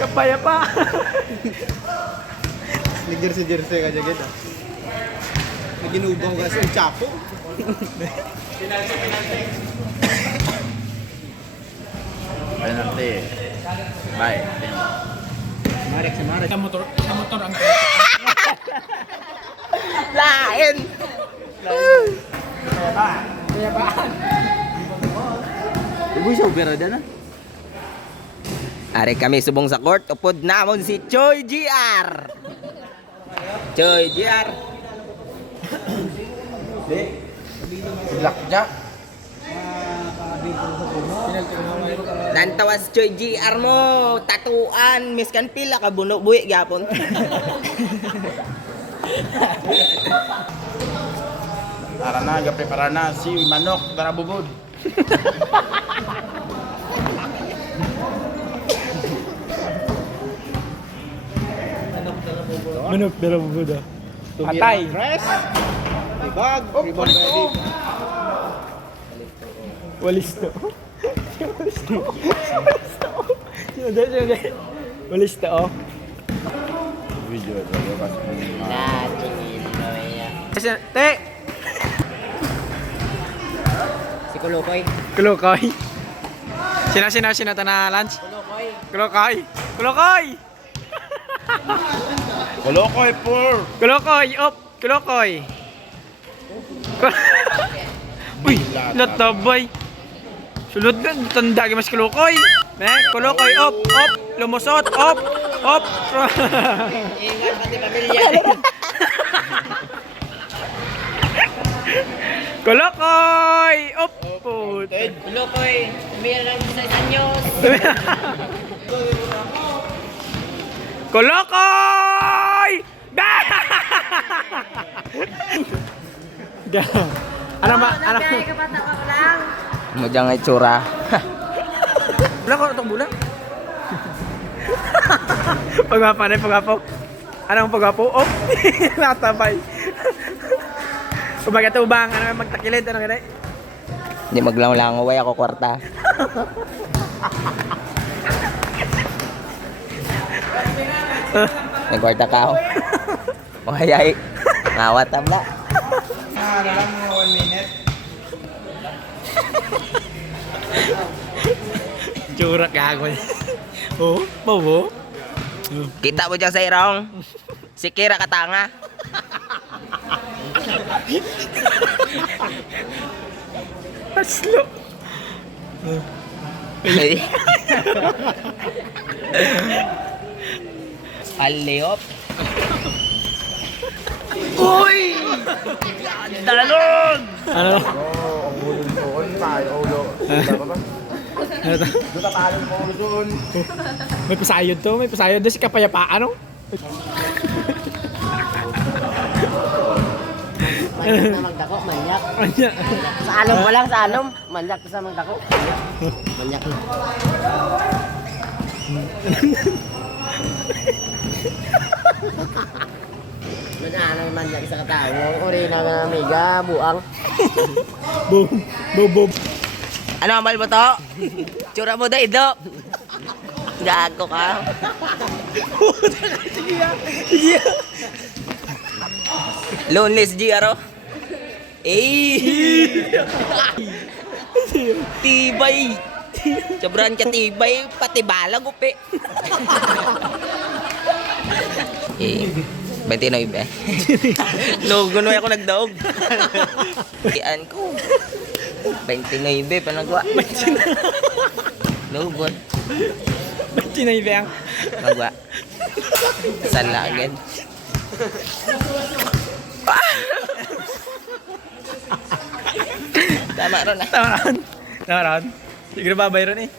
Kapayapa. Nag-jersey ka dyan kita. Naginubang kasi yung chapo. Penalty. Bye. Marek. Sa motor ang Lain. Kapayapaan. Ibu siya ubera dyan ah. Ari kami subong sa court, upod namon si Choi GR. Choi GR. Blackjack. Nantawas Choi GR mo, tatuan, miskan pila ka buno buhi gyapon. Tara na, prepara na si manok tara bubod. Manok dala bubuda. Patay. Press. Ibag. Rebound ready. Walis to. Walis to. Oh. Video ito. Kasi, te. Si Kulukoy. Kulokoy. Sina ta na lunch? Kulokoy. Kulokoy. Kolokoy por. Kulokoy, op. Kulokoy. Uy, latabay. Sulod na, tanda mas Kulokoy. Kulokoy, op. Lumusot, op. Ingat pati pamilya. Kulokoy, op. Kulukoy, umiyalang sa anyos. Kulokoy! Ano? Kapatawa ko lang. Mo diyang itsura. Bulan ko itong bulan. Pagwapo. Anong pagwapo? Oh! Natabay. Kumbaga tubang, ano magtakilid, ano ganay? Hindi maglango-lango, ako kwarta. Nagkwarta ka ako. Mahayay. Ngawat tabla. Alam mo 1 minute. Tsura gago. Oh, bobo. Kita mo dyan sa irong. Si Kira Katanga. Paslo. Aliop. Uy! Dalon! Ano? Ang bulong doon tayo. Ulo. Duta tayo po doon. May pasayod to, may pasayod. Doon si Kapayapaan, no? Magdako, manyak. Anya. Sa alom pa lang, sa alom. Manyak sa magdako. Manyak na. Mananang manyak sa katao. Uri na amiga, buang. Boom. Ano amal mo to? Tsura mo da ido. Gago ka. Loneless GR. Tibay. Sobrang ka tibay, pati balag upi. 29. Logo na ako nagdaog. Iyan ko. 29 panagwa. Logo. Tinayang. Magwa. Sala agad. Tama ron ah. Tama ron. Siguro babay ron eh.